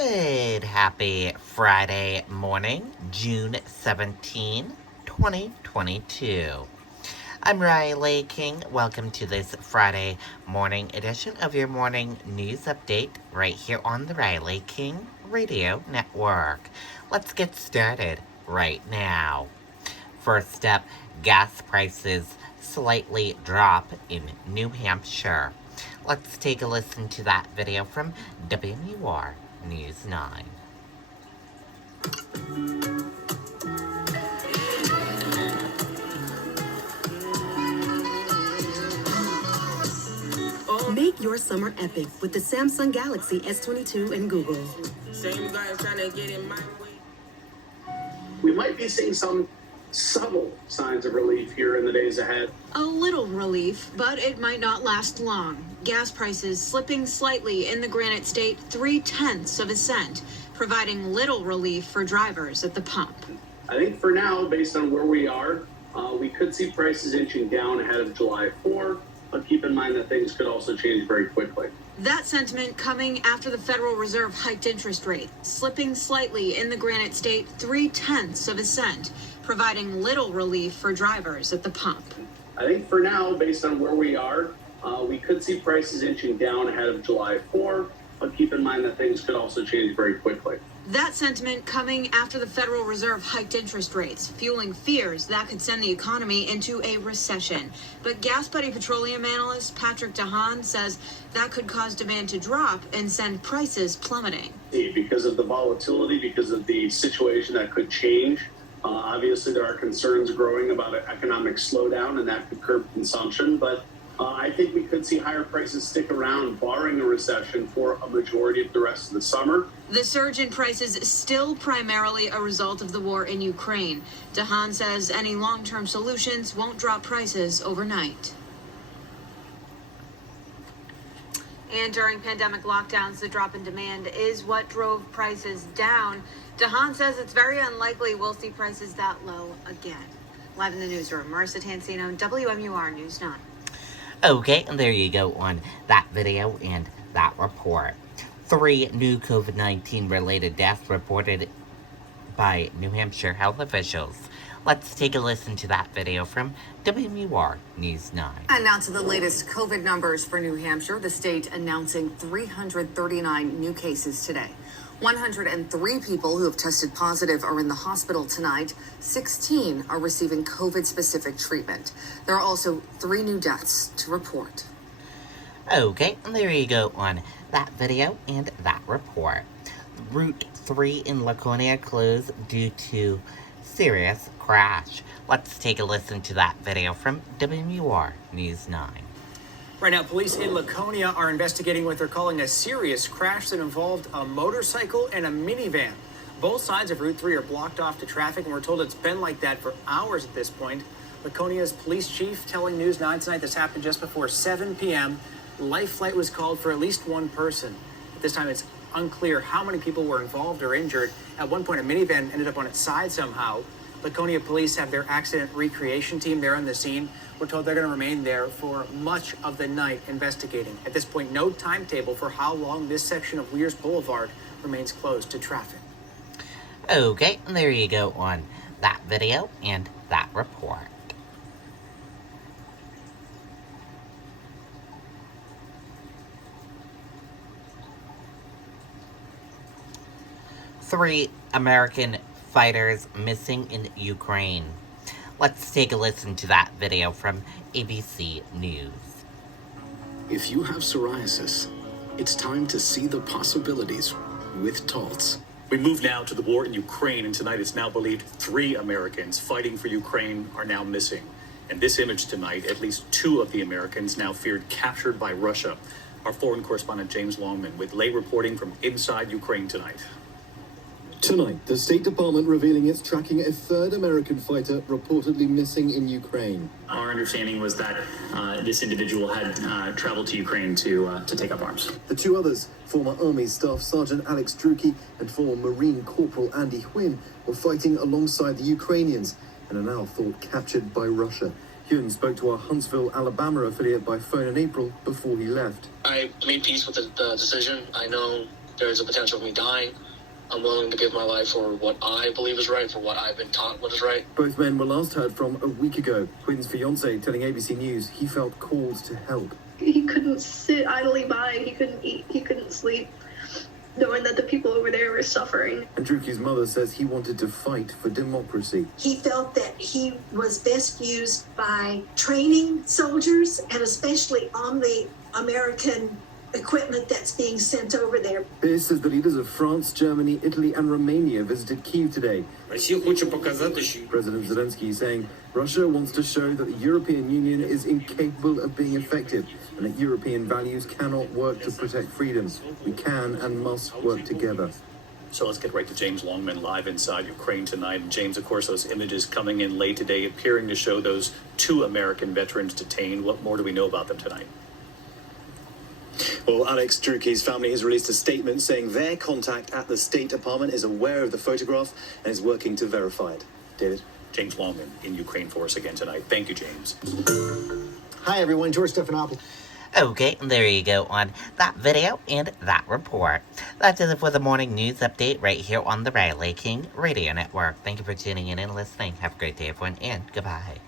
Good, happy Friday morning, June 17, 2022. I'm Riley King. Welcome to this Friday morning edition of your morning news update right here on the Riley King Radio Network. Let's get started right now. First up, gas prices slightly drop in New Hampshire. Let's take a listen to that video from WMUR News 9. Make your summer epic with the Samsung Galaxy S22 and Google. Same guys trying to get in my way. We might be seeing some subtle signs of relief here in the days ahead. A little relief, but it might not last long. Gas prices slipping slightly in the Granite State 0.3 of a cent, providing little relief for drivers at the pump. I think for now, based on where we are, we could see prices inching down ahead of July 4, but keep in mind that things could also change very quickly. That sentiment coming after the Federal Reserve hiked interest rates, slipping slightly in the Granite State 0.3 of a cent, providing little relief for drivers at the pump. I think for now, based on where we are, we could see prices inching down ahead of July 4, but keep in mind that things could also change very quickly. That sentiment coming after the Federal Reserve hiked interest rates, fueling fears that could send the economy into a recession. But Gas Buddy petroleum analyst Patrick DeHaan says that could cause demand to drop and send prices plummeting. Because of the volatility, because of the situation that could change, obviously there are concerns growing about an economic slowdown, and that could curb consumption. But I think we could see higher prices stick around, barring a recession, for a majority of the rest of the summer. The surge in prices is still primarily a result of the war in Ukraine. DeHaan says any long-term solutions won't drop prices overnight. And during pandemic lockdowns, the drop in demand is what drove prices down. DeHaan says it's very unlikely we'll see prices that low again. Live in the newsroom, Marissa Tansino, WMUR News 9. Okay, and there you go on that video and that report. 3 new COVID-19 related deaths reported by New Hampshire health officials. Let's take a listen to that video from WMUR News 9. And now to the latest COVID numbers for New Hampshire. The state announcing 339 new cases today. 103 people who have tested positive are in the hospital tonight. 16 are receiving COVID-specific treatment. There are also 3 new deaths to report. Okay, and there you go on that video and that report. Route 3 in Laconia closed due to serious crash. Let's take a listen to that video from WMUR News 9. Right now, police in Laconia are investigating what they're calling a serious crash that involved a motorcycle and a minivan. Both sides of Route 3 are blocked off to traffic, and we're told it's been like that for hours at this point. Laconia's police chief telling News 9 tonight this happened just before 7 p.m. Life flight was called for at least one person. At this time, it's unclear how many people were involved or injured. At one point, a minivan ended up on its side somehow. Laconia police have their accident recreation team there on the scene. We're told they're going to remain there for much of the night investigating. At this point, no timetable for how long this section of Weirs Boulevard remains closed to traffic. Okay, and there you go on that video and that report. Three American fighters missing in Ukraine. Let's take a listen to that video from ABC News. If you have psoriasis, it's time to see the possibilities with Taltz. We move now to the war in Ukraine, and tonight it's now believed 3 Americans fighting for Ukraine are now missing. And this image tonight, at least 2 of the Americans now feared captured by Russia. Our foreign correspondent James Longman with late reporting from inside Ukraine tonight. Tonight, the State Department revealing it's tracking a 3rd American fighter reportedly missing in Ukraine. Our understanding was that this individual had traveled to Ukraine to take up arms. The 2 others, former Army Staff Sergeant Alex Druki and former Marine Corporal Andy Huynh, were fighting alongside the Ukrainians and are now thought captured by Russia. Huynh spoke to our Huntsville, Alabama affiliate by phone in April before he left. I made peace with the decision. I know there's a potential of me dying, I'm willing to give my life for what I believe is right, for what I've been taught what is right. Both men were last heard from a week ago. Quinn's fiancé telling ABC News he felt called to help. He couldn't sit idly by. He couldn't eat. He couldn't sleep, knowing that the people over there were suffering. And Druki's mother says he wanted to fight for democracy. He felt that he was best used by training soldiers and especially on the American equipment that's being sent over there. This as the leaders of France, Germany, Italy and Romania visited Kyiv today. President Zelensky saying Russia wants to show that the European Union is incapable of being effective and that European values cannot work to protect freedom. We can and must work together. So let's get right to James Longman live inside Ukraine tonight. And James, of course, those images coming in late today appearing to show those 2 American veterans detained. What more do we know about them tonight? Well, Alex Druki's family has released a statement saying their contact at the State Department is aware of the photograph and is working to verify it. David? James Longman in Ukraine for us again tonight. Thank you, James. Hi, everyone. George Stephanopoulos. Okay, there you go on that video and that report. That's it for the morning news update right here on the Riley King Radio Network. Thank you for tuning in and listening. Have a great day, everyone, and goodbye.